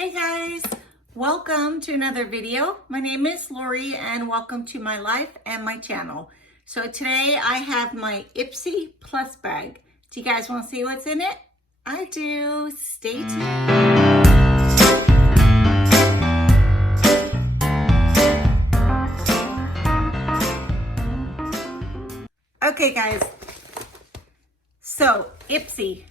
Hey guys, welcome to another video. My name is Lori and welcome to my life and my channel. So today I have my IPSY Plus bag. Do you guys want to see what's in it? I do. Stay tuned. Okay guys, so IPSY,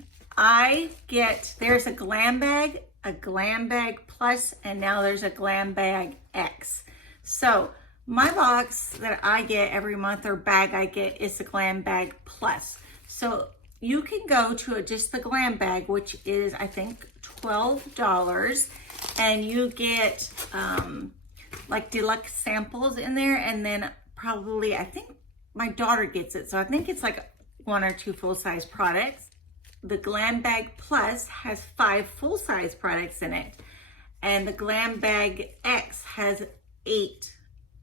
there's a glam bag, a glam bag plus, and now there's a glam bag X. So my box that I get every month, or bag I get, is the glam bag plus. So you can go to just the glam bag, which is I think $12, and you get like deluxe samples in there, and then probably, I think my daughter gets it, so I think it's like 1 or 2 full-size products. The Glam Bag Plus has 5 full-size products in it, and the Glam Bag X has 8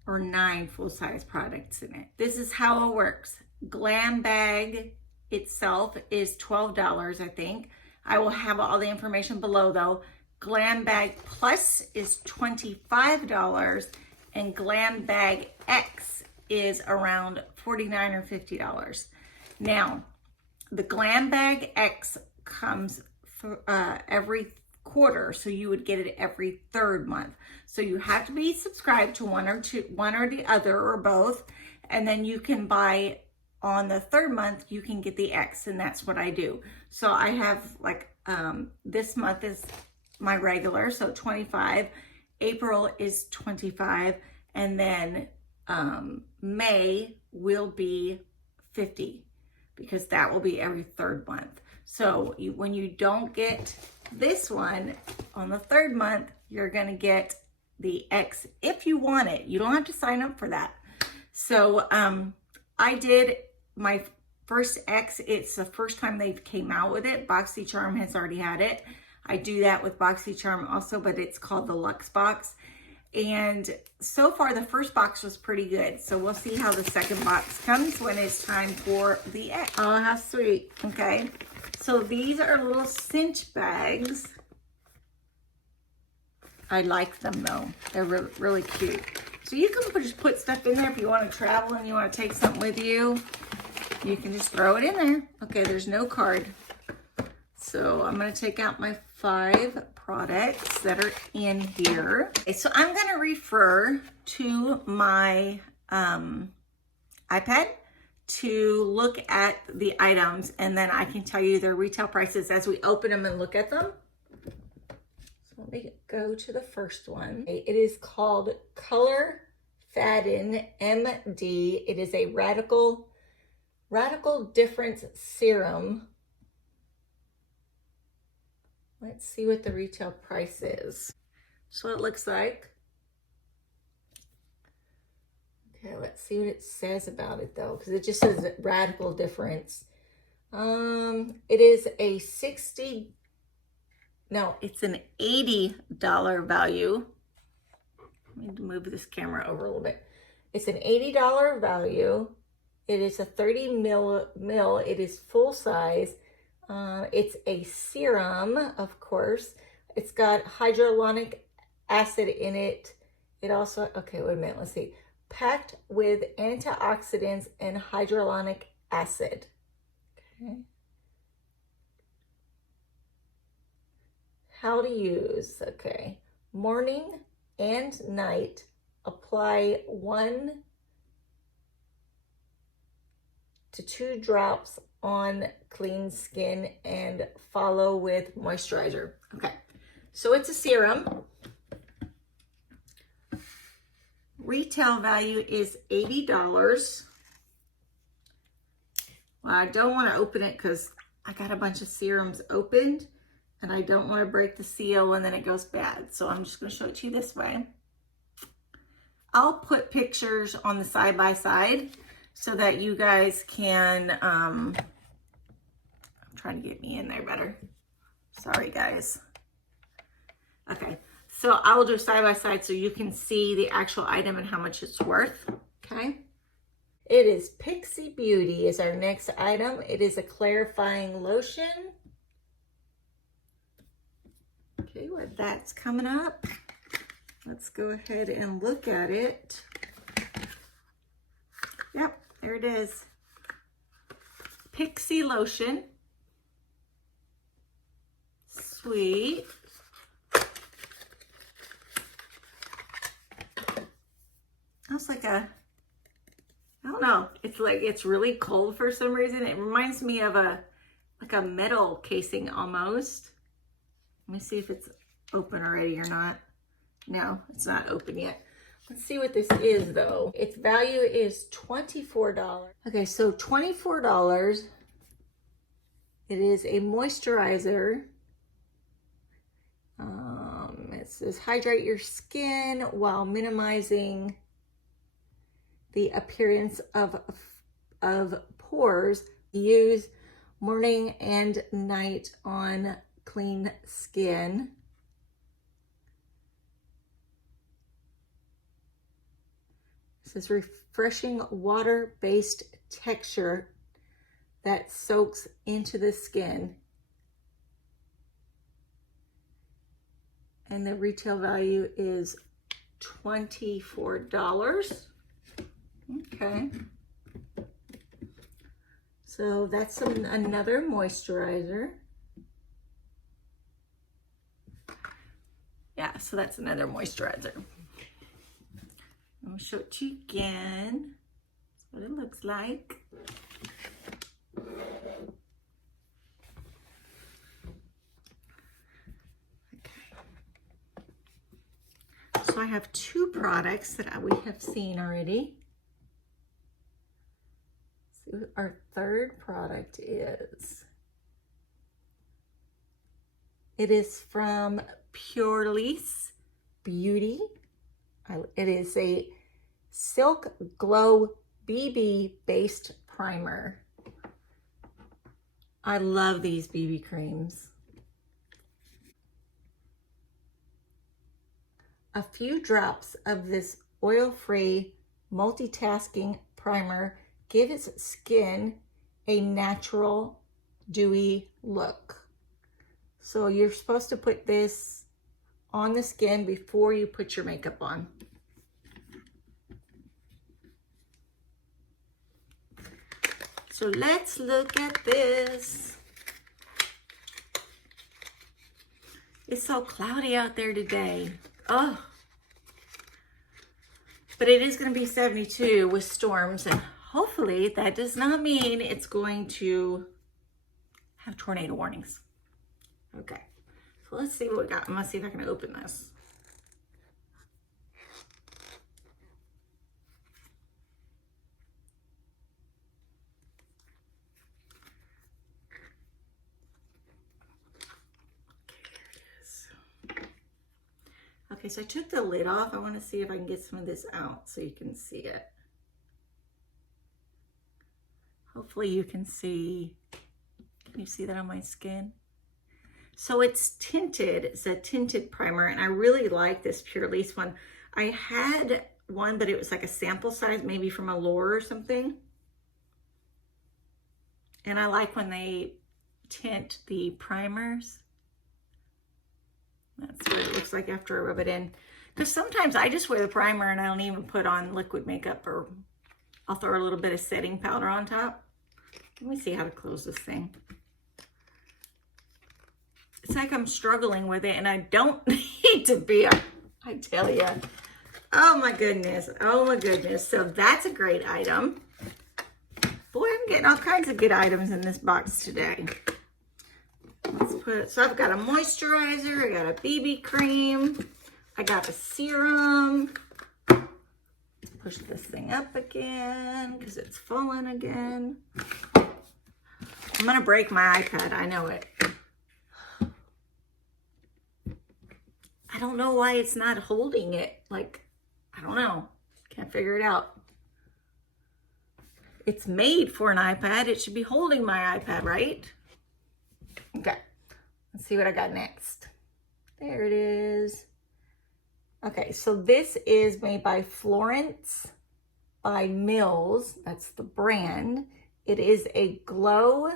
or 9 full-size products in it. This is how it works. Glam Bag itself is $12, I think. I will have all the information below though. Glam Bag Plus is $25, and Glam Bag X is around $49 or $50. Now, the Glam Bag X comes for, every quarter, so you would get it every 3rd month. So you have to be subscribed to one or the other or both, and then you can buy on the 3rd month, you can get the X, and that's what I do. So I have like, this month is my regular, so 25, April is 25, and then May will be 50. Because that will be every 3rd month. So when you don't get this one on the 3rd month, you're gonna get the X if you want it. You don't have to sign up for that. So I did my first X. It's the first time they've came out with it. BOXYCHARM has already had it. I do that with BOXYCHARM also, but it's called the Luxe box. And so far, the first box was pretty good. So we'll see how the second box comes when it's time for the X. Oh, how sweet. Okay. So these are little cinch bags. I like them though. They're really cute. So you can just put stuff in there if you want to travel and you want to take something with you. You can just throw it in there. Okay, there's no card. So I'm going to take out my 5 products that are in here. Okay, so I'm going to refer to my iPad to look at the items, and then I can tell you their retail prices as we open them and look at them. So let me go to the first one. It is called Color Fadden MD. It is a Radical Difference Serum. Let's see what the retail price is. So it looks like. Okay, let's see what it says about it though, because it just says Radical Difference. It is a it's an $80 value. Let me move this camera over a little bit. It's an $80 value. It is a 30 mil. It is full size. It's a serum, of course. It's got hyaluronic acid in it. It also, okay, wait a minute, let's see. Packed with antioxidants and hyaluronic acid. Okay. How to use, okay. Morning and night, apply 1 to 2 drops on clean skin and follow with moisturizer. Okay, so it's a serum. Retail value is $80. Well, I don't want to open it because I got a bunch of serums opened and I don't want to break the seal and then it goes bad. So I'm just going to show it to you this way. I'll put pictures on the side by side so that you guys can, I'm trying to get me in there better. Sorry, guys. Okay, so I will do side by side so you can see the actual item and how much it's worth, okay? It is Pixie Beauty is our next item. It is a clarifying lotion. Okay, where But that's coming up. Let's go ahead and look at it. Yep, there it is. Pixie Lotion. Sweet. That's like a, I don't know, it's like, it's really cold for some reason. It reminds me of like a metal casing almost. Let me see if it's open already or not. No, it's not open yet. Let's see what this is though. Its value is $24. Okay, so $24. It is a moisturizer. It says hydrate your skin while minimizing the appearance of pores. Use morning and night on clean skin. It says refreshing water-based texture that soaks into the skin. And the retail value is $24. Okay. So that's another moisturizer. Yeah, so that's another moisturizer. I'll show it to you again. That's what it looks like. So I have two products that we have seen already. Let's see what our third product is. It is from Purely's Beauty. It is a Silk Glow BB based primer. I love these BB creams. A few drops of this oil-free multitasking primer gives skin a natural dewy look. So you're supposed to put this on the skin before you put your makeup on. So let's look at this. It's so cloudy out there today. Oh, but it is going to be 72 with storms, and hopefully that does not mean it's going to have tornado warnings. Okay, so let's see what we got. I'm going to see if I can open this. Okay, so I took the lid off. I want to see if I can get some of this out so you can see it. Hopefully you can see. Can you see that on my skin? So it's tinted. It's a tinted primer, and I really like this Purely's one. I had one, but it was like a sample size, maybe from a Lorrie or something. And I like when they tint the primers. That's what it looks like after I rub it in. Because sometimes I just wear the primer and I don't even put on liquid makeup, or I'll throw a little bit of setting powder on top. Let me see how to close this thing. It's like I'm struggling with it, and I don't need to be, I tell you. Oh my goodness. Oh my goodness. So that's a great item. Boy, I'm getting all kinds of good items in this box today. Let's put, so I've got a moisturizer, I got a BB cream, I got a serum. Push this thing up again because it's falling again. I'm gonna break my iPad, I know it. I don't know why it's not holding it. Like, I don't know, can't figure it out. It's made for an iPad, it should be holding my iPad, right? Okay, let's see what I got next. There it is. Okay, so this is made by Florence by Mills. That's the brand. It is a glow,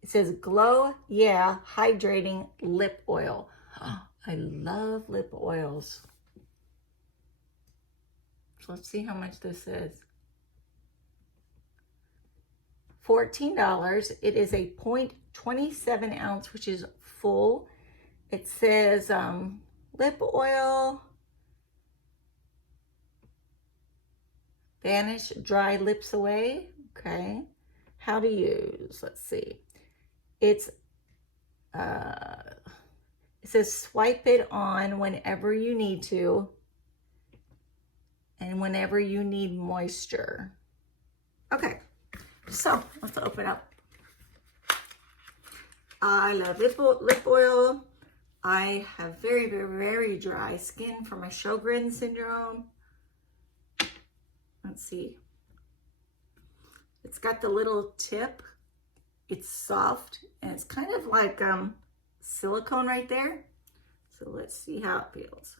it says glow, yeah, hydrating lip oil. Oh, I love lip oils. So let's see how much this is. $14. It is a 0.27 ounce, which is full. It says lip oil, vanish dry lips away. Okay. How to use, let's see. It's it says swipe it on whenever you need to and whenever you need moisture. Okay, so let's open up. I love lip oil. I have very, very, very dry skin from my Sjogren syndrome. Let's see. It's got the little tip. It's soft and it's kind of like silicone right there. So let's see how it feels.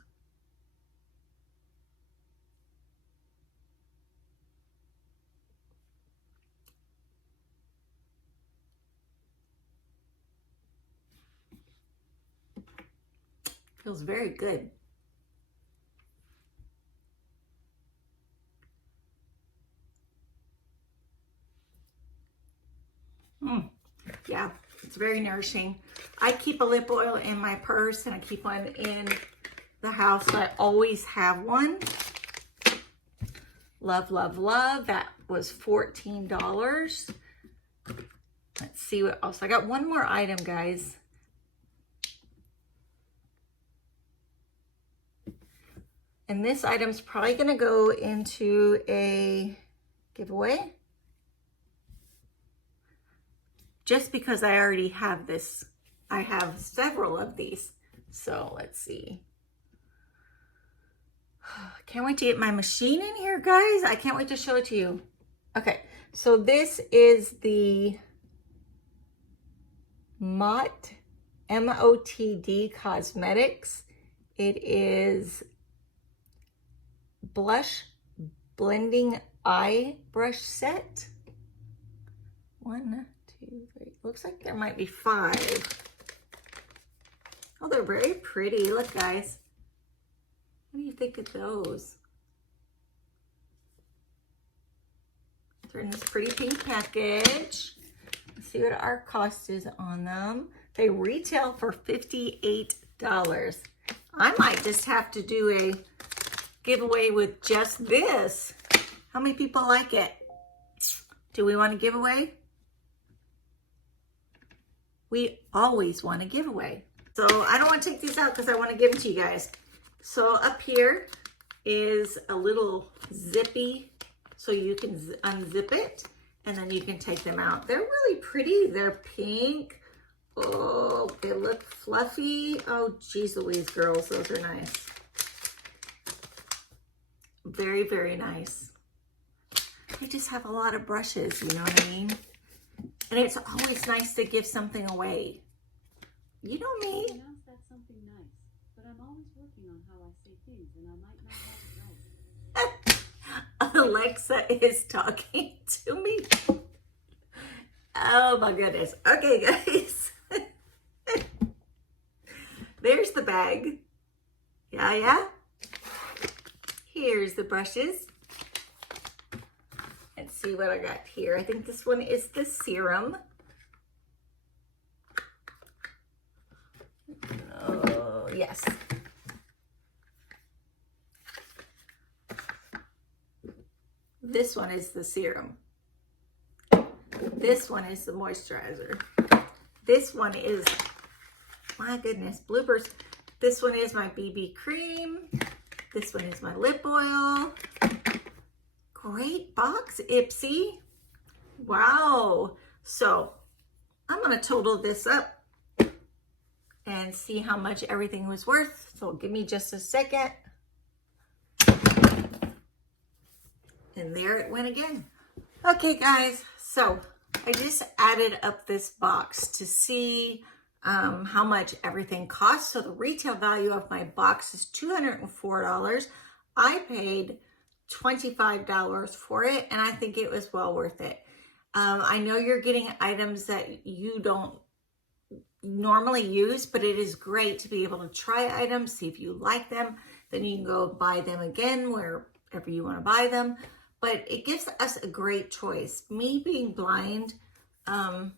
Feels very good. Yeah, it's very nourishing. I keep a lip oil in my purse and I keep one in the house. So I always have one. Love, love, love. That was $14. Let's see what else. I got one more item, guys. And this item's probably going to go into a giveaway. Just because I already have this. I have several of these. So let's see. Can't wait to get my machine in here, guys. I can't wait to show it to you. Okay, so this is the Mott, M-O-T-D Cosmetics. It is blush blending eye brush set. 1, 2, 3. Looks like there might be 5. Oh, they're very pretty. Look, guys. What do you think of those? They're in this pretty pink package. Let's see what our cost is on them. They retail for $58. I might just have to do a giveaway with just this. How many people like it? Do we want to give away? We always want to give away. So I don't want to take these out because I want to give them to you guys. So up here is a little zippy, so you can unzip it and then you can take them out. They're really pretty. They're pink. Oh, they look fluffy. Oh, geez Louise, girls, those are nice. Very, very nice. I just have a lot of brushes, you know what I mean? And it's always nice to give something away. You know me. You know, that's something nice. But I'm always working on how I say things, and I might not have it right. Alexa is talking to me. Oh my goodness. Okay, guys. There's the bag. Yeah. Here's the brushes. Let's see what I got here. I think this one is the serum. Oh, yes. This one is the serum. This one is the moisturizer. This one is, my goodness, bloopers. This one is my BB cream. This one is my lip oil. Great box, IPSY. Wow. So I'm going to total this up and see how much everything was worth. So give me just a second. And there it went again. Okay, guys. So I just added up this box to see how much everything costs. So the retail value of my box is $204. I paid $25 for it, and I think it was well worth it. I know you're getting items that you don't normally use, but it is great to be able to try items, see if you like them. Then you can go buy them again wherever you want to buy them. But it gives us a great choice. Me being blind, I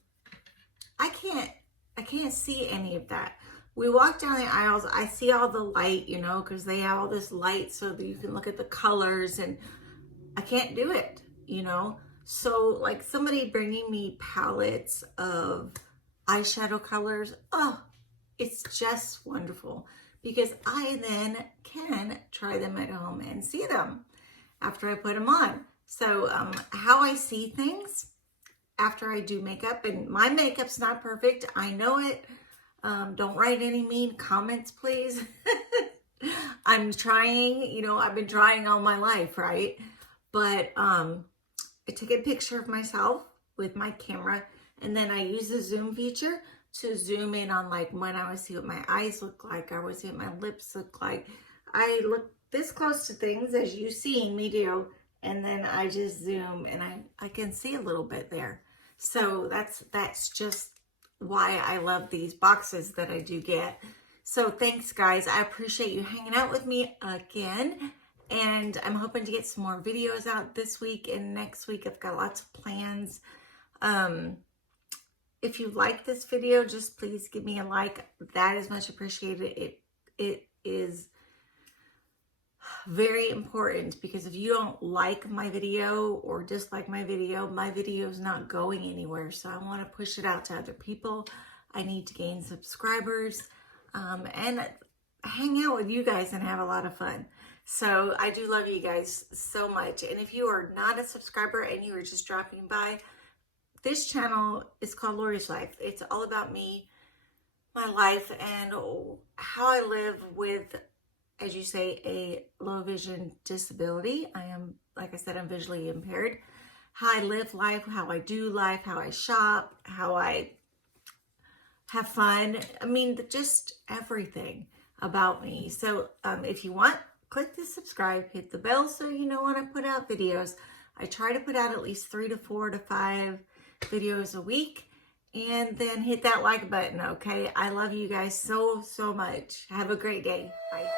can't see any of that. We walk down the aisles, I see all the light, you know, because they have all this light so that you can look at the colors, and I can't do it, you know. So like somebody bringing me palettes of eyeshadow colors, oh, it's just wonderful, because I then can try them at home and see them after I put them on. So how I see things after I do makeup, and my makeup's not perfect, I know it. Don't write any mean comments, please. I'm trying, you know, I've been trying all my life, right? But I took a picture of myself with my camera, and then I use the zoom feature to zoom in on like when I would see what my eyes look like, I would see what my lips look like. I look this close to things as you see me do, and then I just zoom and I can see a little bit there. So that's just why I love these boxes that I do get. So thanks guys, I appreciate you hanging out with me again, and I'm hoping to get some more videos out this week and next week. I've got lots of plans. If you like this video, just please give me a like. That is much appreciated. It is very important, because if you don't like my video or dislike my video is not going anywhere. So I want to push it out to other people. I need to gain subscribers and hang out with you guys and have a lot of fun. So I do love you guys so much. And if you are not a subscriber and you are just dropping by, this channel is called Lorrie's Life. It's all about me, my life, and how I live with, as you say, a low vision disability. I am, like I said, I'm visually impaired. How I live life, how I do life, how I shop, how I have fun. I mean, just everything about me. So if you want, click the subscribe, hit the bell so you know when I put out videos. I try to put out at least 3 to 4 to 5 videos a week, and then hit that like button, okay? I love you guys so much. Have a great day. Bye.